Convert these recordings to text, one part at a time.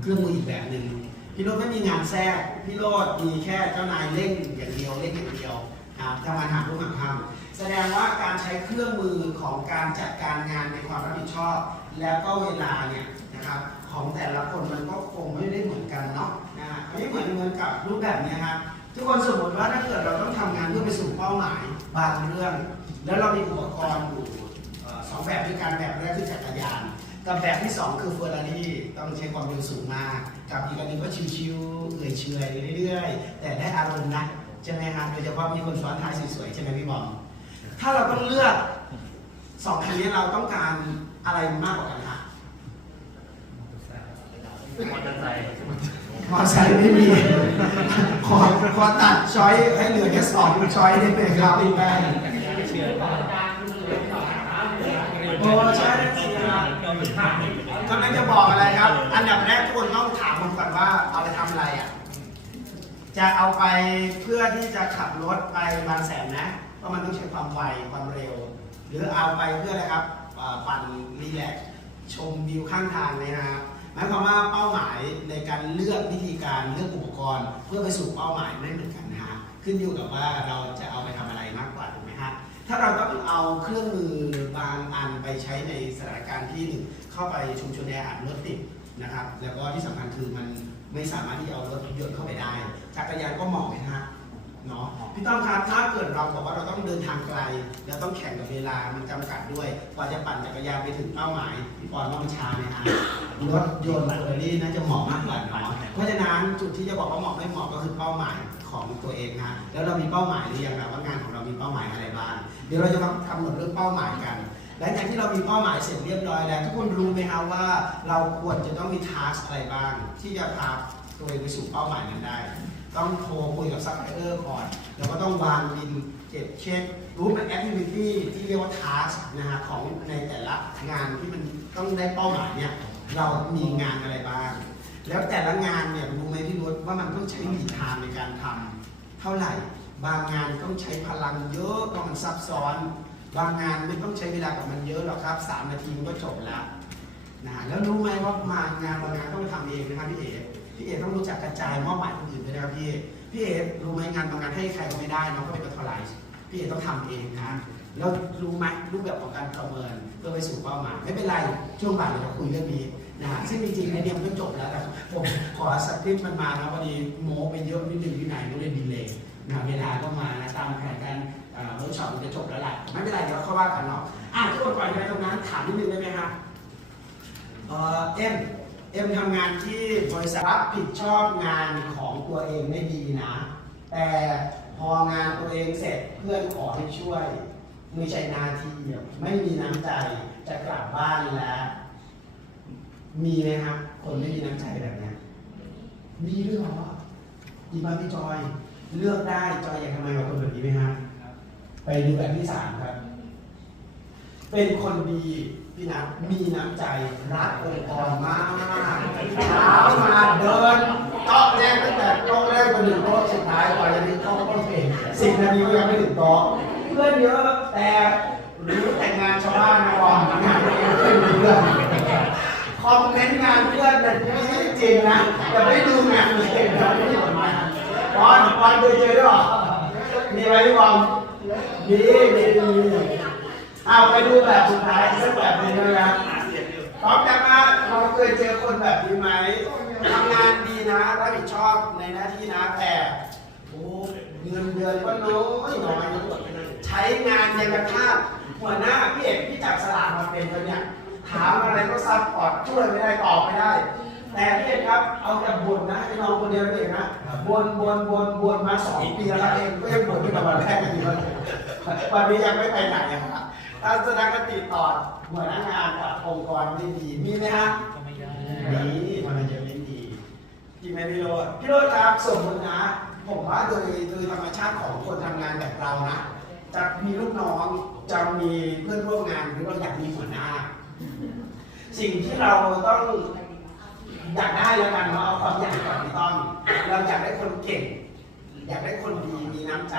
เครื่องมืออีกแบบหนึ่งพี่โรดไม่มีงานแทรกพี่โรดมีแค่เจ้านายเร่งอย่างเดียวเร่งอย่างเดียวทำงานหาลูกหาทำแสดงว่าการใช้เครื่องมือของการจัดการงานในความรับผิดชอบ แล้วก็เวลาเนี่ยนะครับของแต่ละคนมันก็คงไม่ได้เหมือนกันเนาะนะฮะไม่เหมือนเหมือนกับรูปแบบเนี้ยครับทุกคนสมมติว่าถ้าเกิดเราต้องทำงานเพื่อไปสู่เป้าหมายบางเรื่อง แล้วเรามีอุปกรณ์อยู่สองแบบด้วยกันแบบแรกคือจักรยาน กับแบบที่สองคือเฟอร์รารี่ต้องใช้ความเร็วสูงมาก กับอีกอันนึงก็ชิวๆเอื่อยเฉยเรื่อยๆ แต่ได้อารมณ์นะใช่ไหมครับโดยเฉพาะมีคนซ้อนท้ายสวยๆใช่ไหมพี่บอมถ้าเราต้องเลือกสองคันนี้เราต้องการอะไรมากกว่ากันคะมอเตอร์ไซค์มอไซค์ไม่มี ขอขอตัดช้อยให้เหลือแค่สองช้อยได้ไหมครับพี่แป้งไม่เชื่ อโอ้ใช่สิครับกำลังจะบอกอะไรครับ อันดับแรกทุกคนต้องถามผมก่อนว่าเอาไปทำอะไรอะ จะเอาไปเพื่อที่จะขับรถไปบางแสนนะ เพราะมันต้องใช้ความไวความเร็ว หรือเอาไปเพื่ออะไรครับปั่นรีแลกชมวิวข้างทางเนยนะครับหมายความว่าเป้าหมายในการเลือกวิธีการเลือกอุปกรณ์ เพื่อไปสู่เป้าหมายไม่เหมือนกันนะฮะขึ้นอยู่กับว่าเราจะเอาไปทำอะไรมากกว่า ถ้าเราต้องเอาเครื่องมือบางอันไปใช้ในสถานการณ์ที่หนึ่งเข้าไปชุมชนแออัดรถติดนะครับ แล้วก็ที่สำคัญคือมันไม่สามารถที่จะเอารถยนต์เข้าไปได้ จักรยานก็เหมาะไหมฮะ เนาะพี่ต้องครับถ้าเกิดเราบอกว่าเราต้องเดินทางไกล แล้วต้องแข่งกับเวลามันจำกัดด้วย กว่าจะปั่นจักรยานไปถึงเป้าหมายพี่ปอนว่ามันช้าไหมฮะรถยนต์เฟอร์รารี่น่าจะเหมาะมากกว่าเนาะเพราะฉะนั้นจุดที่จะบอกว่าเหมาะไม่เหมาะก็คือเป้าหมายของตัวเองนะแล้วเรามีเป้าหมายหรือยังนะว่างานของเรามีเป้าหมายอะไรบ้างเดี๋ยวเราจะมากำหนดเรื่องเป้าหมายกันหลังจากที่เรามีเป้าหมายเสร็จเรียบร้อยแล้ว ทุกคนรู้ไหมครับว่าเราควรจะต้องมีทาสอะไรบ้างที่จะพา ตัวเองไปสู่เป้าหมายนั้นได้ ต้องโทรคุยกับซัพพลายเออร์ก่อน แล้วก็ต้องวางบินเก็บเช็ครู้เป็นแอคทิวิตี้ที่เรียกว่าทาสนะฮะของในแต่ละงานที่มันต้องได้เป้าหมายเนี่ยเรามีงานอะไรบ้าง แล้วแต่ละงานเนี่ยรู้ไหมพี่รุว่ามันต้องใช้มีทางในการทำเท่าไหร่บางงานต้องใช้พลังเยอะเพราะมันซับซ้อน บางงานไม่ต้องใช้เวลากับมันเยอะหรอกครับสามนาทีมันก็จบแล้วนะฮะแล้วรู้ไหมว่ามางานบางงานต้องไปทำเองนะครับพี่เอ พี่เอต้องรู้จักกระจายมอบหมายคนอื่นด้วยนะครับพี่ พี่เอรู้ไหมงานบางงานให้ใครก็ไม่ได้น้องก็เป็นตัวทลายพี่เอต้องทำเองนะแล้วรู้ไหมรูปแบบของการประเมินเพื่อไปสู่เป้าหมายไม่เป็นไรช่วงบ่ายเราจะคุยเรื่องนี้นะซึ่งจริงๆไอเดียมันก็จบแล้วแต่ผมขอสคริปต์มันมานะพอดีโม้ไปเยอะนิดนึงที่ไหนก็เลยดีเลยนะเวลาก็มานะตามแผนการเอ่อเวิร์กช็อปมันจะจบแล้วแหละไม่เป็นไรเดี๋ยวเราค่อยว่ากันเนาะอะทุกคนก่อนไปตรงนั้นถามนิดนึงได้ไหมครับเอ่อเอ็ม เอ็มทำงานที่บริษัทรับผิดชอบงานของตัวเองได้ดีนะ แต่พองานตัวเองเสร็จเพื่อนขอให้ช่วยไม่ใช่นาทีไม่มีน้ำใจจะกลับบ้านแล้ว มีไหมครับ คนไม่มีน้ำใจแบบเนี้ยมีด้วยเหรอดีมากพี่จอย เลือกได้จอยอยากทำงานกับคนแบบนี้ไหมฮะไปดูแบบที่สามครับ เป็นคนดี พี่นัทมีน้ำใจรักองค์กรมากเช้ามาเดินโต๊ะแรกตั้งแต่โต๊ะแรกจนถึงโต๊ะสุดท้ายกว่าจะถึงโต๊ะต้นเพลงสิบนาทีก็ยังไม่ถึงโต๊ะเพื่อนเยอะแต่หรู้แต่งงานชาวบ้านมาก่อนงานเองไม่มีเพื่อนคอมเมนต์งานเพื่อนเนี่ยมีจริงนะแต่ไม่ดูงานตัวเองนะไม่ได้ผลมาบอลบอลเคยเจอด้วยหรอมีไหมพี่บอลมีมีมี เอาไปดูแบบสุดท้ายสักแบบหนึงนะครับพร้อมกันมาเราเคยเจอคนแบบนี้ไหมทำงานดีนะรับผิดชอบในหน้าที่นะแต่โอ้เงินเดือนก็น้อยน้อยใช้งานยังกระทั่งหัวหน้าพี่เอกพี่จับสลากมาเป็นคนเนี่ยถามอะไรก็ซัพพอร์ตช่วยไม่ได้ตอบไม่ได้ แต่พี่เอกครับเอาแต่บ่นนะให้น้องคนเดียวเอกนะบ่นบ่นบ่นบ่นมาสองปีแล้วเองก็ยังบ่นไม่กับวันแรกอยู่วันนี้ยังไม่ไปไหนอะครับ ทัศนคติต่อหัวหน้างานกับองค์กรไม่ดี มีไหมฮะก็ไม่ได้ดีมันจะไม่ดีจริงไหมพี่โรดพี่โรดครับสมมตินะ ผมว่าโดยโดยธรรมชาติของคนทำงานแบบเรานะจะมีลูกน้องจะมีเพื่อนร่วมงานหรือเราอยากมีหัวหน้า สิ่งที่เราต้องอยากได้แล้วกันเนาะเอาความอยากก่อนพี่ต้อมเราอยากได้คนเก่ง อยากได้คนดีมีน้ำใจ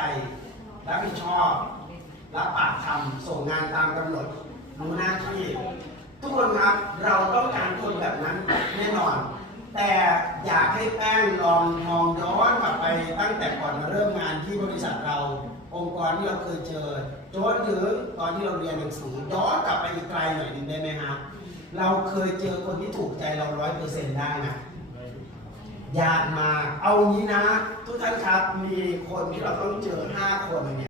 รับผิดชอบ รับปากคำส่งงานตามกำหนดรู้หน้าที่ทุกคนครับเราต้องการคนแบบนั้นแน่นอน แต่อยากให้แป้งลองมองย้อนกลับไปตั้งแต่ก่อนมาเริ่มงานที่บริษัทเรา องค์กรที่เราเคยเจอจนถึงตอนที่เราเรียนหนังสือย้อนกลับไปอีกไกลหน่อยหนึ่งได้ไหมฮะเราเคยเจอคนที่ถูกใจเราร้อยเปอร์เซ็นต์ได้ไหมยากมากเอางี้นะ ทุกท่านครับมีคนที่เราต้องเจอ5คนเนี่ย